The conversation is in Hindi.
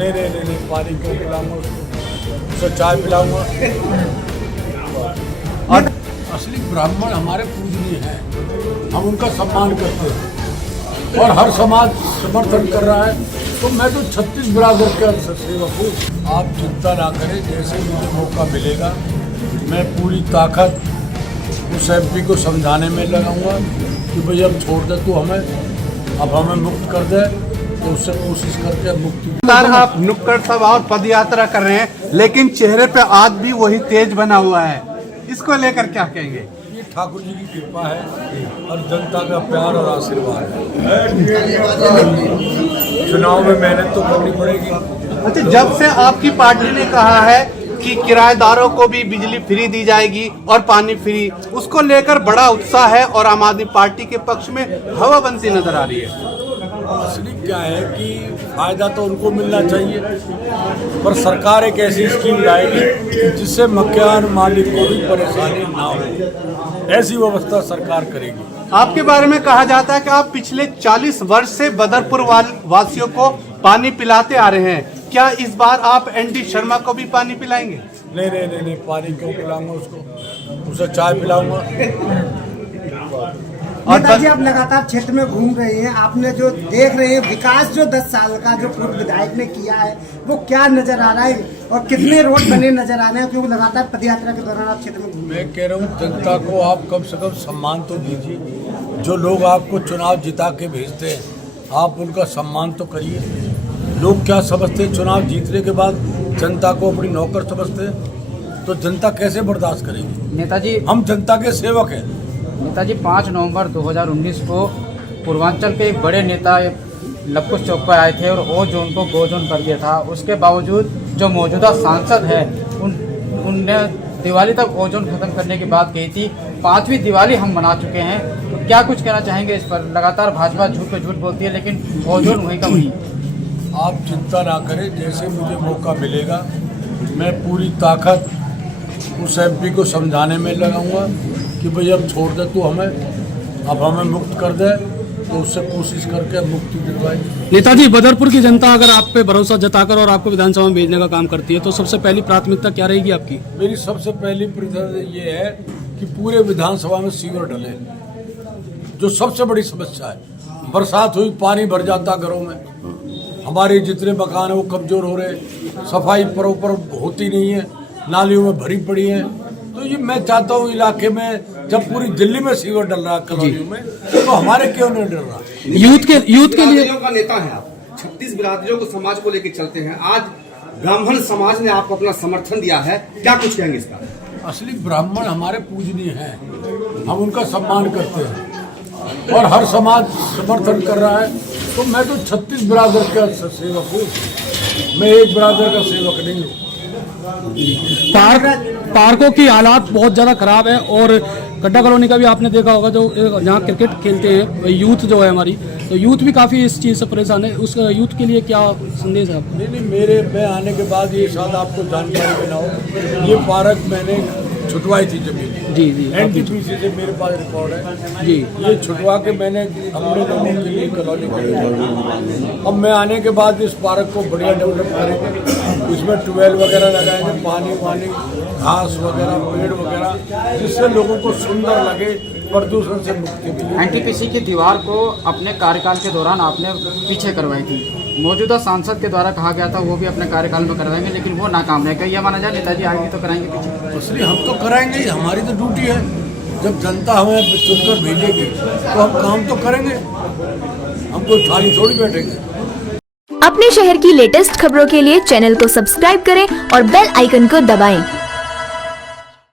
नहीं, पानी क्यों पिलाऊंगा उसको चाय पिलाऊंगा। और असली ब्राह्मण हमारे पूजनीय हैं, हम उनका सम्मान करते हैं और हर समाज समर्थन कर रहा है। तो मैं तो 36 बिरादर का सेवक हूँ। आप चिंता ना करें, जैसे मुझे मौका मिलेगा मैं पूरी ताकत उस MP को समझाने में लगाऊंगा कि भाई अब छोड़ दे तू हमें, अब हमें मुक्त कर दे, तो उससे कोशिश करके मुक्ति। आप नुक्कड़ सभा और पद यात्रा कर रहे हैं, लेकिन चेहरे पे आज भी वही तेज बना हुआ है, इसको लेकर क्या कहेंगे? ये ठाकुर जी की कृपा है और जनता का प्यार और आशीर्वाद है। चुनाव में मेहनत तो करनी पड़ेगी। अच्छा, जब से आपकी पार्टी ने कहा है कि किराएदारों को भी बिजली फ्री दी जाएगी और पानी फ्री, उसको लेकर बड़ा उत्साह है और आम आदमी पार्टी के पक्ष में हवा बनती नजर आ रही है। असली क्या है कि फायदा तो उनको मिलना चाहिए, पर सरकार एक ऐसी स्कीम लाएगी जिससे मकान मालिक को भी परेशानी ना हो, ऐसी व्यवस्था सरकार करेगी। आपके बारे में कहा जाता है कि आप पिछले 40 वर्ष से बदरपुर वासियों को पानी पिलाते आ रहे हैं, क्या इस बार आप ND शर्मा को भी पानी पिलाएंगे? नहीं, पानी क्यों पिलाऊंगा उसको, उसे चाय पिलाऊंगा। नेताजी, आप लगातार क्षेत्र में घूम रहे हैं, आपने जो देख रहे हैं विकास जो 10 साल का जो पूर्व विधायक ने किया है वो क्या नजर आ रहा है और कितने रोड बने नजर आ रहे हैं, क्योंकि लगातार पदयात्रा के दौरान आप क्षेत्र में घूम रहे हैं? मैं कह रहा हूँ जनता को आप कम से कम सम्मान तो दीजिए। जो लोग आपको चुनाव जिता के भेजते हैं आप उनका सम्मान तो करिए। लोग क्या समझते हैं, चुनाव जीतने के बाद जनता को अपनी नौकर समझते हैं, तो जनता कैसे बर्दाश्त करेगी? नेताजी, हम जनता के सेवक हैं। नेताजी 5 नवंबर 2019 को पूर्वांचल के एक बड़े नेता लक्कुश चौक पर आए थे और ओ जोन को गो जोन कर दिया था। उसके बावजूद जो मौजूदा सांसद है उनने दिवाली तक ओ जोन खत्म करने की बात कही थी। 5वीं दिवाली हम मना चुके हैं, तो क्या कुछ कहना चाहेंगे इस पर? लगातार भाजपा झूठ पे झूठ बोलती है, लेकिन ओ जोन वहीं का वहीं। आप चिंता ना करें, जैसे मुझे मौका मिलेगा मैं पूरी ताकत उस MP को समझाने में लगाऊंगा कि भाई अब छोड़ दे तू हमें, अब हमें मुक्त कर दे, तो उससे कोशिश करके मुक्ति दिलवाएंगे। नेताजी, बदरपुर की जनता अगर आप पे भरोसा जताकर और आपको विधानसभा में भेजने का काम करती है, तो सबसे पहली प्राथमिकता क्या रहेगी आपकी? मेरी सबसे पहली प्राथमिकता ये है कि पूरे विधानसभा में सीवर डले, जो सबसे बड़ी समस्या है। बरसात हुई, पानी भर जाता घरों में, हमारे जितने मकान है वो कमजोर हो रहे, सफाई प्रॉपर होती नहीं है, नालियों में भरी पड़ी है। तो ये मैं चाहता हूँ इलाके में, जब पूरी दिल्ली में सीवर डल रहा है कॉलोनियों में, तो हमारे क्यों नहीं डल रहा? यूथ के लिए का नेता है आप, 36 बिरादरियों को समाज को लेकर चलते हैं। आज ब्राह्मण समाज ने आपको अपना समर्थन दिया है, क्या कुछ कहेंगे इसका? असली ब्राह्मण हमारे पूजनीय हैं, हम उनका सम्मान करते हैं और हर समाज समर्थन कर रहा है। तो मैं तो 36 बिरादर का सेवक हूँ, मैं एक बिरादर का सेवक नहीं हूँ। पार्कों की हालात बहुत ज़्यादा खराब है और गड्ढा कॉलोनी का भी आपने देखा होगा, जो जहाँ क्रिकेट खेलते हैं यूथ जो है हमारी, तो यूथ भी काफ़ी इस चीज़ से परेशान है। उस यूथ के लिए क्या संदेश है आपका? नहीं, मैं आने के बाद ये शायद आपको जानकारी में ना हो, ये पार्क मैंने छुटवाई थी जमीन। जी NTPC से मेरे पास रिकॉर्ड है जी। ये छुटवा के मैंने अपने लोगों के लिए कॉलोनी बनाई। अब मैं आने के बाद इस पार्क को बढ़िया डेवलप करेंगे, इसमें ट्यूबवेल वगैरह लगाएंगे, पानी घास वगैरह, पेड़ वगैरह, जिससे लोगों को सुंदर लगे, प्रदूषण से मुक्ति मिले। NTPC की दीवार को अपने कार्यकाल के दौरान आपने पीछे करवाई थी, मौजूदा सांसद के द्वारा कहा गया था वो भी अपने कार्यकाल में करवाएंगे, लेकिन वो नाकाम रहे। क्या ये माना जाए नेताजी आगे तो कराएंगे पीछे? इसलिए हम तो कराएंगे, हमारी तो ड्यूटी है। जब जनता हमें चुनकर भेजेगी तो हम काम तो करेंगे, हम कोई खाली थोड़ी बैठेंगे। अपने शहर की लेटेस्ट खबरों के लिए चैनल को सब्सक्राइब करें और बेल आइकन को दबाएं।